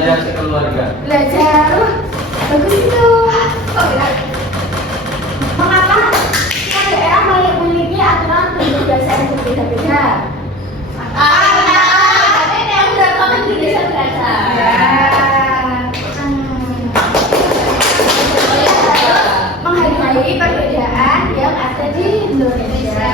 belajar sekeluarga. Belajar, bagus itu. Kok bilang? Mengapa setiap daerah memiliki aturan berbahasa yang berbeda-beda? Karena ada yang beragama di desa berasa. Menghargai perbedaan yang ada di Indonesia.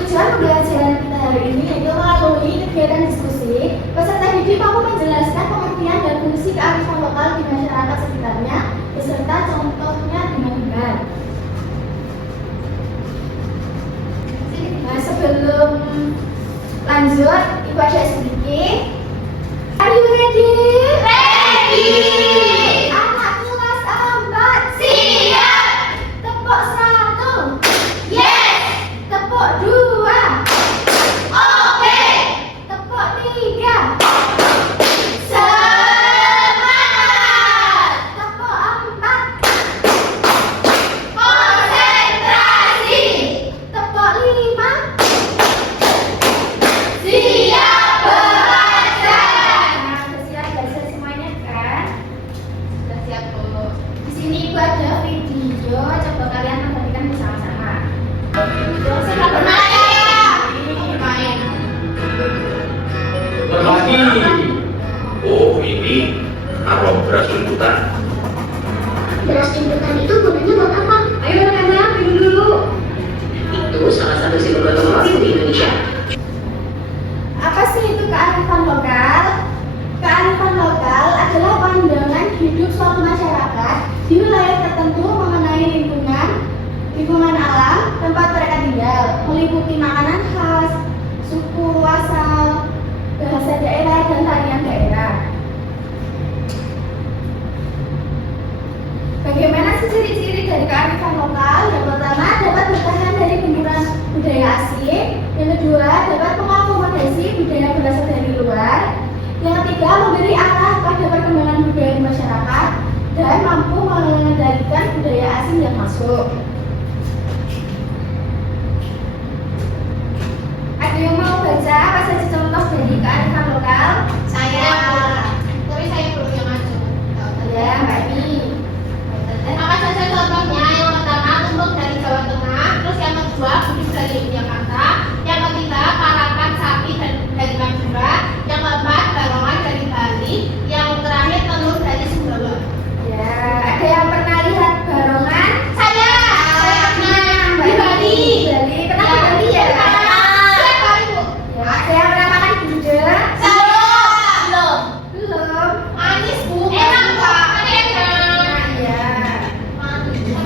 Tujuan pembelajaran kita hari ini yaitu melalui kegiatan diskusi, peserta didik mampu menjelaskan pengertian dan fungsi kearifan lokal di masyarakat sekitarnya, beserta contohnya dengan benar. Nah, sebelum lanjut, Ibu ada sedikit. Are you ready? Ready! Anak kelas 4 siap! Tepuk 1. Yes! Tepuk 2. Oke! Tepuk 3. Semangat! Tepuk 4. Konsentrasi! Tepuk 5. Siap belajar! Nah, sudah siap belajar semuanya kan? Sudah siap Bu. Di sini Ibu ada video, coba kalian perhatikan bersama-sama. Sudah pernah ya? Main. Berbagi. Oh, ini arwah beras tuntutan. Beras jemputan itu gunanya buat apa? Ayo anak-anak, minum dulu. Itu salah satu simbol gotong royong di Indonesia. Apa sih itu kearifan lokal? Kearifan lokal adalah pandangan hidup suatu masyarakat di wilayah tertentu mengenai lingkungan alam tempat mereka tinggal, meliputi makanan khas, suku asal, bahasa daerah, dan tarian daerah. Bagaimana sih ciri-ciri dari kearifan lokal? Yang pertama, dapat bertahan dari benturan budaya asing. Yang kedua, dapat mengakomodasi budaya berasal dari luar. Yang ketiga, memberi arah pada perkembangan budaya di masyarakat dan mampu mengendalikan budaya asing yang masuk. Ada yang mau baca apa saja contoh dari kearifan lokal? Saya, tapi saya belum yang maju. Ya, Mbak Emi. Apa saja contohnya? Yang pertama, tumpeng dari Jawa Tengah. Terus yang kedua, Bugis dari Yogyakarta. Yang ketiga, Parakan sapi dari Madura. Yang keempat, Barongan dari Bali. Yang terakhir, telur dari Sumbawa. Ya, ada yang pernah lihat barongan? Saya pernah Mbak di Bali. Bali, pernah ke Bali ya? Saya kali Bu. Ya, ada yang pernah makan gudeg? Saya belum. Belum. Manis Bu. Enak Pak. Enak. Nah, iya.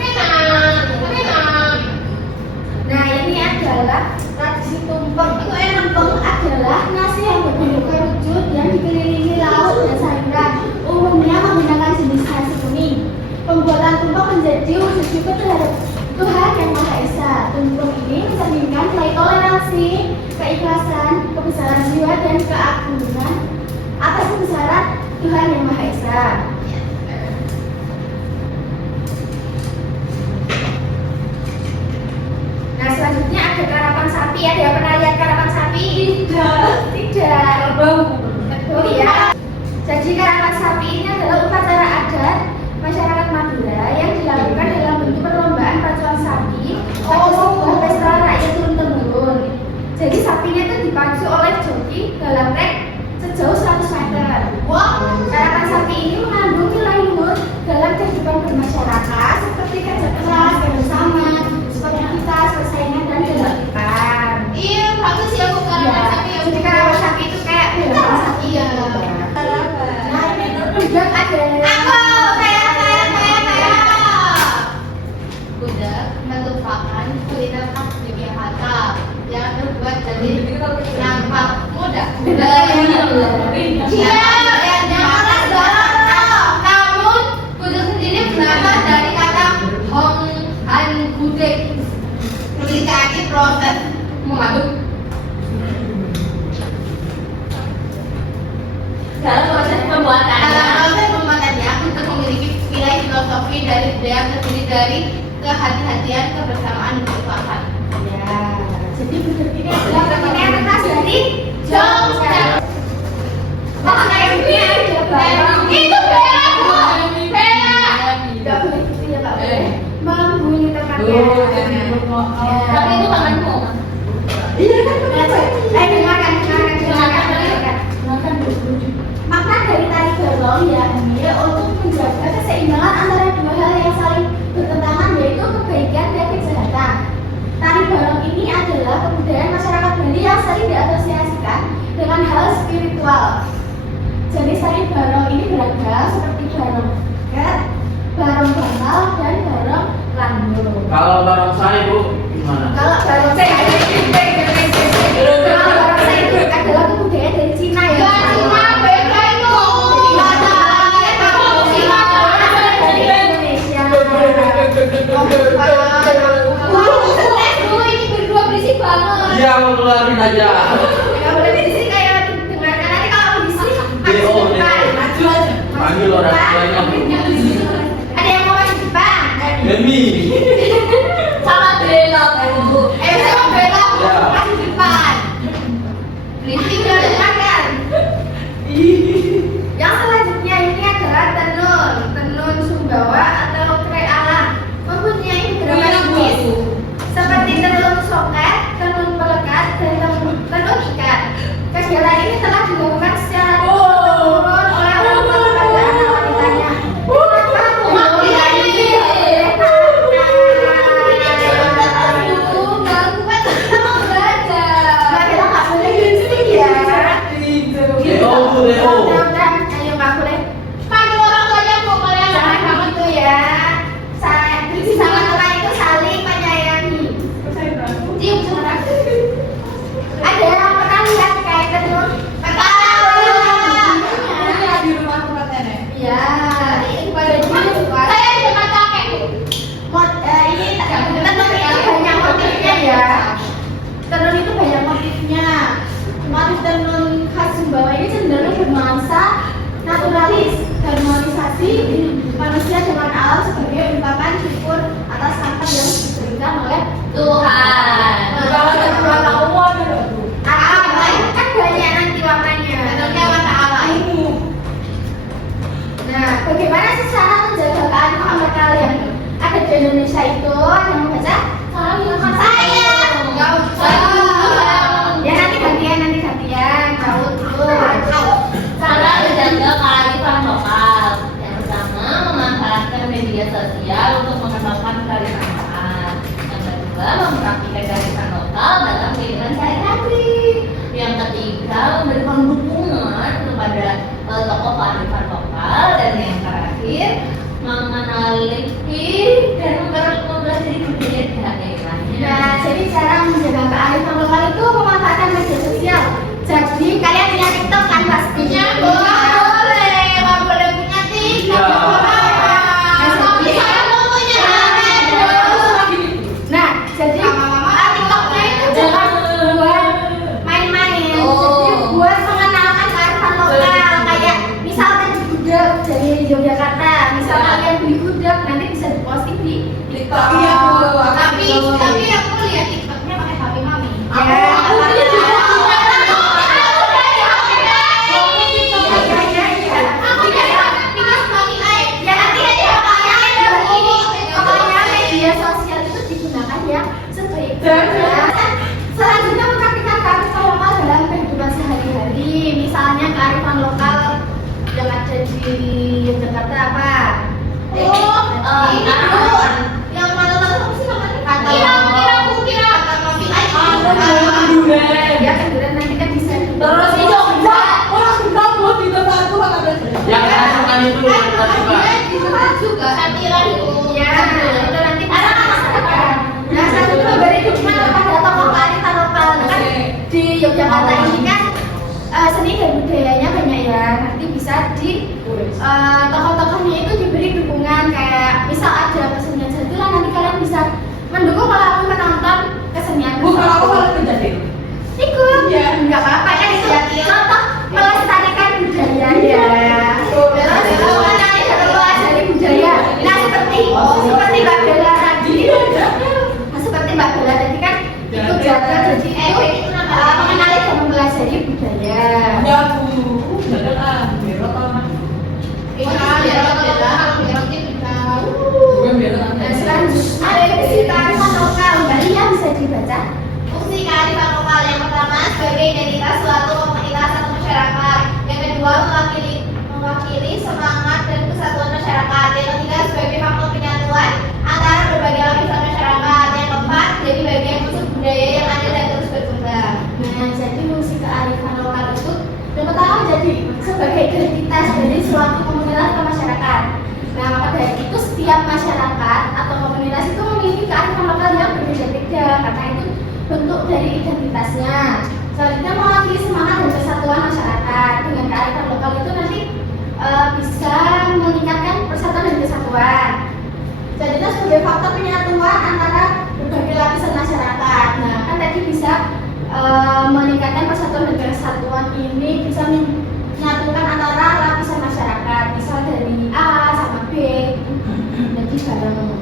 Enak. Nah, ini adalah tradisi tumpeng. Itu tumpeng adalah nasi yang berbentuk kerucut yang dikelilingi lauk dan sayuran. Umumnya menggunakan jenis nasi kuning. Pembuatan tumpeng menjadi wujud syukur terhadap Tuhan Yang Maha Esa. Tumpeng ini mencerminkan nilai toleransi, keikhlasan, kebesaran jiwa, dan keagungan atas kebesaran Tuhan Yang Maha Esa. Nah, selanjutnya ada karapan sapi. Ada yang pernah lihat karapan sapi? Tidak. Oh iya. Jadi karapan sapi ini adalah upacara adat masyarakat Madura yang dilakukan dalam bentuk perlombaan pacuan sapi pada sebuah pesta rakyat turun temurun. Jadi sapinya itu dipacu oleh joki dalam trek sejauh 100 meter. Karapan sapi ini mengandung nilai luhur dalam kehidupan bermasyarakat seperti kerja keras, bersama, sportivitas, persaingan, dan ketertiban. Iya, bagus ya Bu. Ya, jadi karapan sapi itu kayak bela sapi. Iya. Nah, ini juga ada. Gudeg merupakan kuliner khas Yogyakarta yang terbuat dari nafas muda. Iya, namun gudeg sendiri berasal dari kata Hong Han Gudeg. Memiliki proses mengaduk Dalam proses pembuatannya. untuk memiliki nilai filosofi dari budaya terdiri dari kehati-hatian, kebersamaan, dan keikhlasan. Ya, jadi gudeg ini adalah kuliner khas dari Jogja. Tapi itu temanmu. Iya kan? Dengarkan. Makna dari tari barong yakni untuk menjaga keseimbangan antara dua hal yang saling bertentangan, yaitu kebaikan dan kejahatan. Tari barong ini adalah kebudayaan masyarakat Bali yang sering diasosiasikan dengan hal spiritual. Jenis tari barong ini beragam seperti barong ket, barong bantal, dan barong landu. Kalau barang saya Bu, gimana? Kalau barong saya itu adalah kebudayaan dari Cina ya. Iya, mau keluarin aja. Nggak boleh berisik kayak dengarkan nanti kalau berisik maju depan. Panggil orang tuanya. Ada yang mau maju depan? Demi. Sama Bella Bu. Sama Bella Ya. maju depan. Berisik udah dengarkan. Yang selanjutnya ini adalah tenun Sumbawa atau kre alam. Mempunyai beberapa jenis seperti tenun soket, tenun pelekat, dan tenun ikat. Kegiatan ini telah dilakukan secara turun-temurun oleh orang tua kepada anak wanitanya. Ayo Mbak boleh Panggil orang tuanya Bu, kalian jangan kamu tuh ya. Sama teman itu saling menyayangi. cium sebentar. Ada yang pernah lihat kayak tenun? Di rumah tempat nenek. Iya. Pada saya di dekat kakek Bu. Ini tenun itu banyak motifnya ya. Tenun itu banyak motifnya. Motif tenun khas Sumbawa ini cenderung bernuansa naturalis, harmonisasi manusia dengan alam sebagai ungkapan syukur atas apa yang diberikan oleh Tuhan. kan banyak nanti warnanya. Tentunya warna alam. Nah, bagaimana sih cara menjaga kearifan lokal yang ada di Indonesia itu? Yang mau baca? Saya. Enggak usah. Ya nanti gantian. Kau dulu. Cara menjaga kearifan lokal. Yang pertama, memanfaatkan media sosial untuk mengembangkan kearifan lokal. Yang kedua, mempraktikkan kearifan lokal dalam kehidupan sehari-hari. Yang ketiga, memberikan dukungan kepada tokoh kearifan lokal. Dan yang terakhir, mengenali dan mempelajari budaya daerahnya. Nah, jadi cara menjaga kearifan lokal itu memanfaatkan media sosial. Jadi kalian punya TikTok kan pastinya? Boleh, nggak boleh punya TikTok. Saya mau punya Nah, jadi TikToknya itu jangan buat main-main. Jadi buat mengenalkan kearifan lokal. Kayak misalkan di gudeg dari Yogyakarta, misal kalian beli gudeg nanti bisa diposting di TikTok. Iya, tapi aku lihat TikToknya pakai HP mami. Media sosial itu digunakan ya sebaik-baiknya. Selanjutnya mempraktikkan kearifan lokal dalam kehidupan sehari-hari. Misalnya kearifan lokal yang ada di Yogyakarta apa? Yang mana apa sih namanya? Ya kenduran nanti kan bisa. Terus itu Yang rasukan itu yang rasukan. juga satiran itu. Ya, itu nanti bisa diselesaikan. Nah, satu memberi dukungan kepada tokoh kearifan lokal. Nah, kan di Yogyakarta ini kan seni dan budayanya banyak ya. Nanti bisa di tokoh-tokohnya itu diberi dukungan kayak misal ada kesenian jatulan nanti kalian bisa mendukung melalui menonton kesenian. Ikut, nggak apa-apa kan itu contoh melestarikan budaya ya. Terus melestarikan budaya. Nah seperti Mbak Bella tadi, seperti Mbak Bella tadi kan ikut jaga jadi itu mengenali dan mempelajari budaya. Nah selanjutnya ada yang kearifan lokal Mbak Lia dibaca. Fungsi kearifan lokal yang pertama sebagai identitas suatu komunitas atau masyarakat. Yang kedua mewakili semangat dan kesatuan masyarakat. Yang ketiga sebagai faktor penyatuan antara berbagai lapisan masyarakat. Yang keempat jadi bagian unsur budaya yang ada dan terus berkembang. Nah, jadi fungsi kearifan lokal itu yang pertama jadi sebagai identitas dari suatu komunitas atau masyarakat. Nah, maka dari itu setiap masyarakat atau komunitas itu memiliki kearifan lokal yang berbeda-beda karena itu bentuk dari identitasnya. Selanjutnya mewakili semangat dan kesatuan masyarakat. Dengan kearifan lokal itu nanti bisa meningkatkan persatuan dan kesatuan. Selanjutnya sebagai faktor penyatuan antara berbagai lapisan masyarakat. Nah, kan tadi bisa meningkatkan persatuan dan kesatuan ini bisa menyatukan antara lapisan masyarakat, misal dari A sama B, jadi bareng.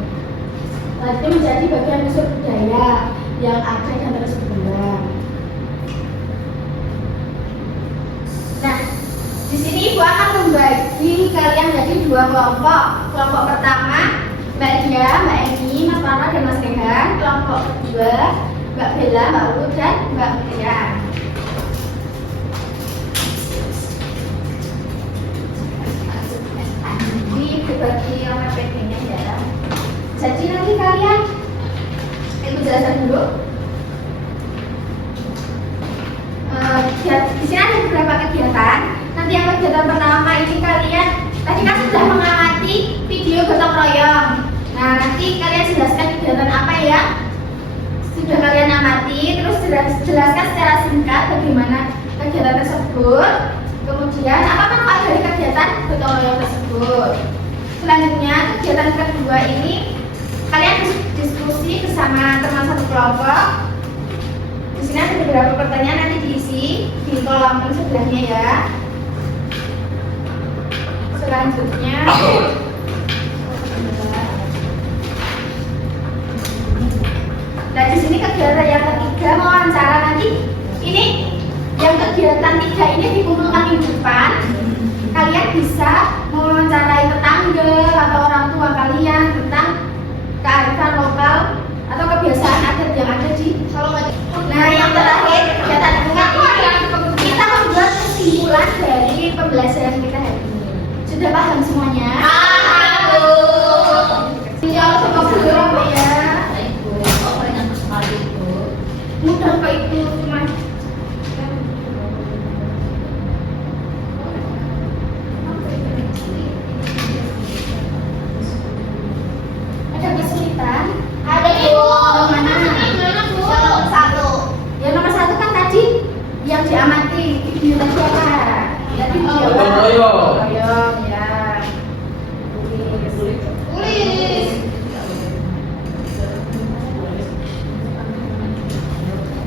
Selanjutnya menjadi bagian unsur budaya yang ada dan terus berkembang. Nah, di sini Ibu akan membagi kalian jadi dua kelompok. Kelompok pertama Mbak Dia, Mbak Eni, Mas Rana dan Mas Rehan. Kelompok kedua Mbak Bella, Mbak Ulu dan Mbak Mutia. Ini dibagi nomor PD-nya ya. Jadi nanti kalian Ibu jelaskan dulu. Di sini ada beberapa kegiatan. Nanti yang kegiatan pertama ini kalian tadi kan sudah mengamati video gotong royong. Nah, nanti kalian jelaskan kegiatan apa ya? Sudah kalian amati, terus jelaskan secara singkat bagaimana kegiatan tersebut. Kemudian apa manfaat dari kegiatan gotong royong tersebut. Selanjutnya kegiatan kedua ini kalian diskusi bersama teman satu kelompok. Di sini ada beberapa pertanyaan nanti diisi di kolom sebelahnya ya. Selanjutnya nah di sini kegiatan yang ketiga wawancara. Nanti ini yang kegiatan tiga ini dikumpulkan di depan. Kalian bisa mewawancarai tetangga atau orang tua kalian tentang kearifan lokal atau kebiasaan adat yang ada di Solo. Nah, yang terakhir kegiatan kita membuat kesimpulan dari pembelajaran kita hari ini. Sudah paham semuanya? Jawab sama guru ya. Mudah kok itu Mas. Ada kesulitan? Ada Ibu. Mana? Gimana Bu? Nomor 1. Yang nomor 1 kan tadi yang diamati video tadi apa? Tadi video Gotong royong. royong ya. Tulis.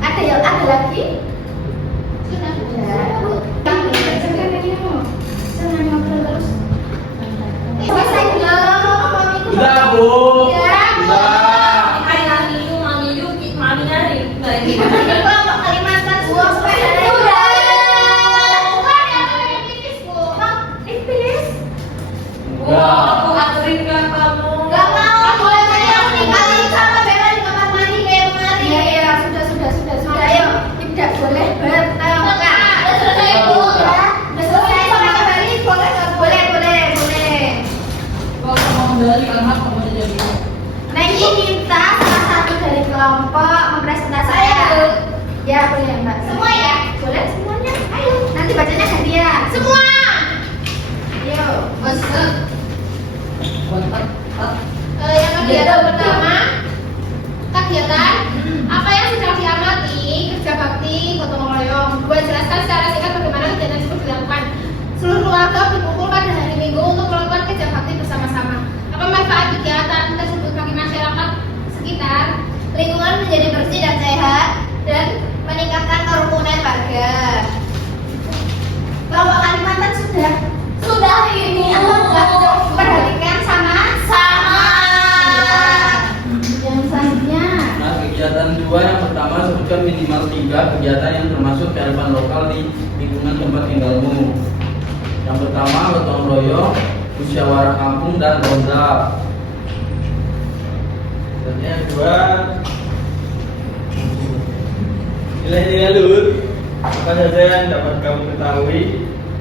Ada lagi? Sudah. Jangan ngobrol terus. Selesai belum? Sudah, Bu. Ya. Sudah. Kelompok Kalimantan sudah. Bukan yang paling tipis Bu. Tipis. Enggak. Gak mau. Boleh saya tinggalin sama Bella di kamar mandi kayak kemarin. Iya, sudah. Ayo, tidak boleh bertengkar. Udah selesai Bu. Udah selesai sama kembali. Boleh. Nah, ini kita salah satu dari kelompok mempresentasikan. Ya, boleh Mbak. Semua ya? Boleh semuanya. Ayo, nanti bacanya hadiah. Semua. Ayo. Yang kegiatan pertama, kegiatan apa yang sudah diamati, kerja bakti, gotong royong. Dua, jelaskan secara singkat bagaimana kegiatan tersebut dilakukan. Seluruh keluarga berkumpul pada hari Minggu untuk melakukan kerja bakti bersama-sama. Apa manfaat kegiatan tersebut bagi masyarakat sekitar? Lingkungan menjadi bersih dan sehat dan meningkatkan kerukunan warga. Kelompok Kalimantan sudah ini perhatikan sama. Yang selanjutnya. Nah, kegiatan dua yang pertama sebutkan minimal 3 kegiatan yang termasuk kearifan lokal di lingkungan tempat tinggalmu. Yang pertama gotong royong, musyawarah kampung dan ronda. Dan yang kedua Nilai-nilai luhur apa saja yang dapat kamu ketahui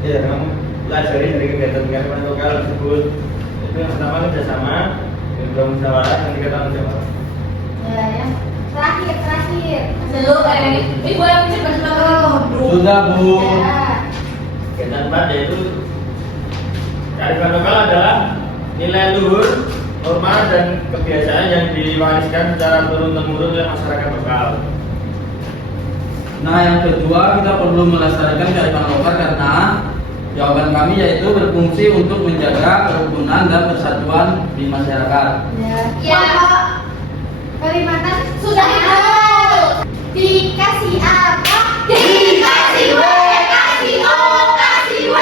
ya kamu pelajari dari kegiatan kearifan lokal tersebut. Itu yang pertama kerjasama, yang kedua musyawarah, yang ketiga tanggung jawab. Ya, yang terakhir. Belum ibu yang cepat-cepat. Sudah Bu. Ya. Kegiatan keempat yaitu kearifan lokal adalah nilai luhur, norma dan kebiasaan yang diwariskan secara turun-temurun oleh masyarakat lokal. Nah, yang kedua kita perlu melestarikan kearifan lokal karena jawaban kami yaitu berfungsi untuk menjaga kerukunan dan persatuan di masyarakat. Ya. Kalimantan Sudah ibu. dikasih apa? Dikasih W, kasih O, kasih W.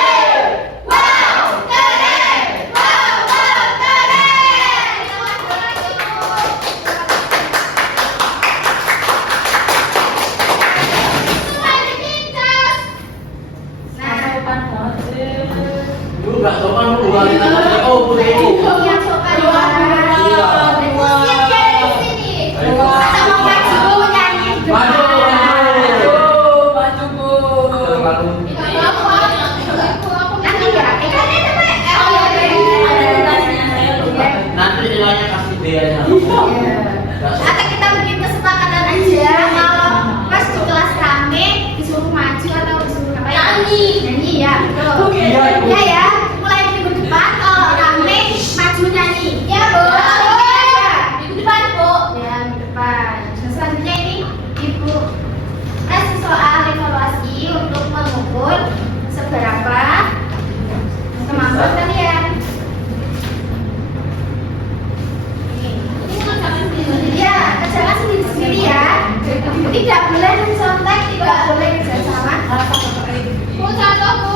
Wow, keren. Wow, keren. Sudah dipintas. Lu gak sopan lu ulangin aja. Oh, Bu. Yang sopan Dua. Siap ya di sini. Ayo. Atau mau maju nyanyi di depan? Maju. Terlalu. Nanti ya, ikannya teman. Nanti nilainya kasih biayanya. Atau kita bikin kesepakatan aja kalau pas di kelas rame disuruh maju atau disuruh apa ya? Nyanyi ya, betul. Oke. Ya ya, mulai minggu depan kalau rame maju nyanyi. Ya Bu. Minggu depan, Bu. Ya minggu depan. Nah, selanjutnya ini Ibu kasih soal evaluasi untuk mengukur seberapa kemampuan kalian. Ya, kerjakan sendiri-sendiri ya. Tidak boleh mensontek, tidak boleh kerjasama. Bu, contoh, Bu.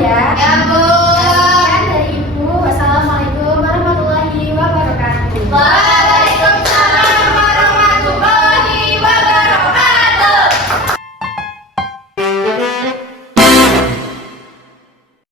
ya. Ya.